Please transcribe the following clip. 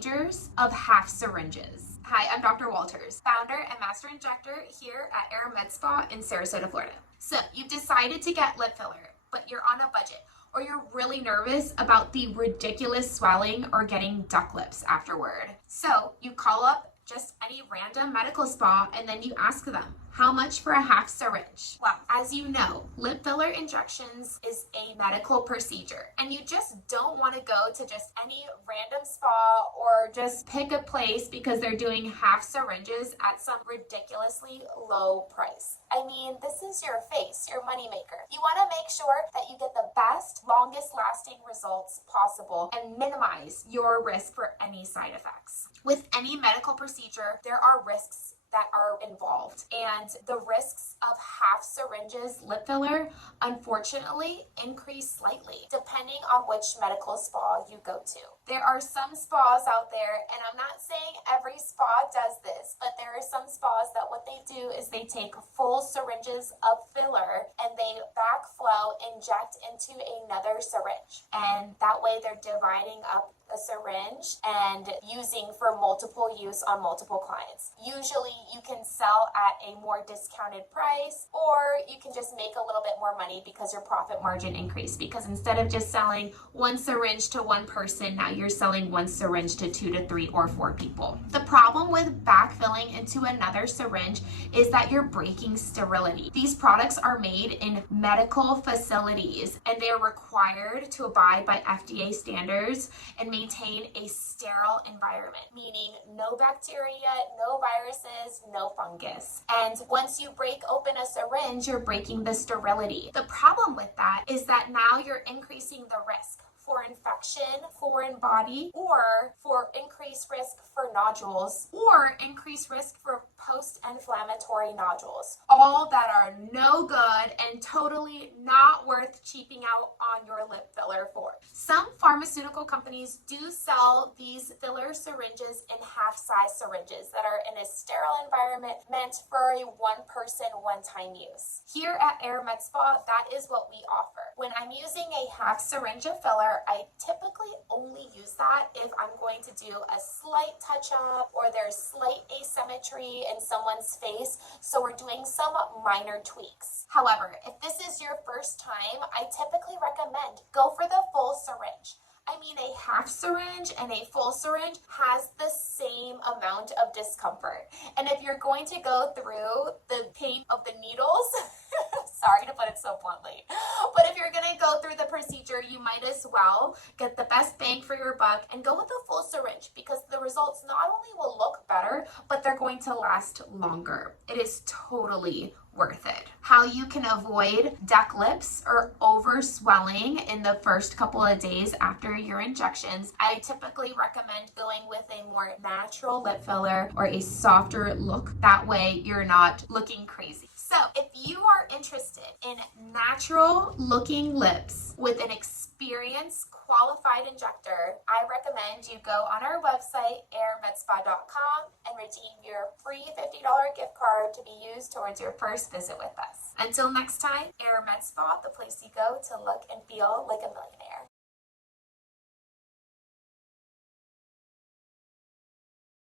dangers of half syringes. Hi, I'm Dr. Walters, founder and master injector here at Aire MedSpa in Sarasota, Florida. So you've decided to get lip filler, but you're on a budget, or you're really nervous about the ridiculous swelling or getting duck lips afterward. So you call up just any random medical spa and then you ask them, how much for a half syringe? Well, as you know, lip filler injections is a medical procedure, and you just don't want to go to just any random spa or just pick a place because they're doing half syringes at some ridiculously low price. I mean, this is your face, your moneymaker. You want to make sure that you get the best, longest lasting results possible and minimize your risk for any side effects. With any medical procedure, there are risks that are involved, and the risks of half syringes lip filler unfortunately increase slightly depending on which medical spa you go to. There are some spas out there, and I'm not saying every spa does this, but there are some spas that what they do is they take full syringes of filler and they backflow inject into another syringe, and that way they're dividing up a syringe and using for multiple use on multiple clients. Usually you can sell at a more discounted price, or you can just make a little bit more money because your profit margin increased, because instead of just selling one syringe to one person, now you're selling one syringe to 2 to 3 or 4 people. The problem with backfilling into another syringe is that you're breaking sterility. These products are made in medical facilities and they are required to abide by FDA standards and maintain a sterile environment, meaning no bacteria, no viruses, no fungus. And once you break open a syringe, you're breaking the sterility. The problem with that is that now you're increasing the risk for infection, foreign body, or for increased risk for nodules, or increased risk for post-inflammatory nodules, all that are no good and totally not worth cheaping out on your lip filler for. Some pharmaceutical companies do sell these filler syringes in half-size syringes that are in a sterile environment meant for a one-person, one-time use. Here at Aire MedSpa, that is what we offer. When I'm using a half syringe of filler, I typically only use that if I'm going to do a slight touch-up or there's slight asymmetry in someone's face, so we're doing some minor tweaks. However, if this is your first time, I typically recommend go for the full syringe. I mean, a half syringe and a full syringe has the same amount of discomfort. And if you're going to go through the pain of the needles, sorry to put it so bluntly, but if you're going to go through the procedure, you might as well get the best bang for your buck and go with a full syringe, because the results not only will look better, but they're going to last longer. It is totally worth it. How you can avoid duck lips or over swelling in the first couple of days after your injections. I typically recommend going with a more natural lip filler or a softer look. That way you're not looking crazy. So if you are interested in natural looking lips with an experienced qualified injector, I recommend you go on our website, airemedspa.com, and redeem your free $50 gift card to be used towards your first visit with us. Until next time, Aire MedSpa, the place you go to look and feel like a millionaire.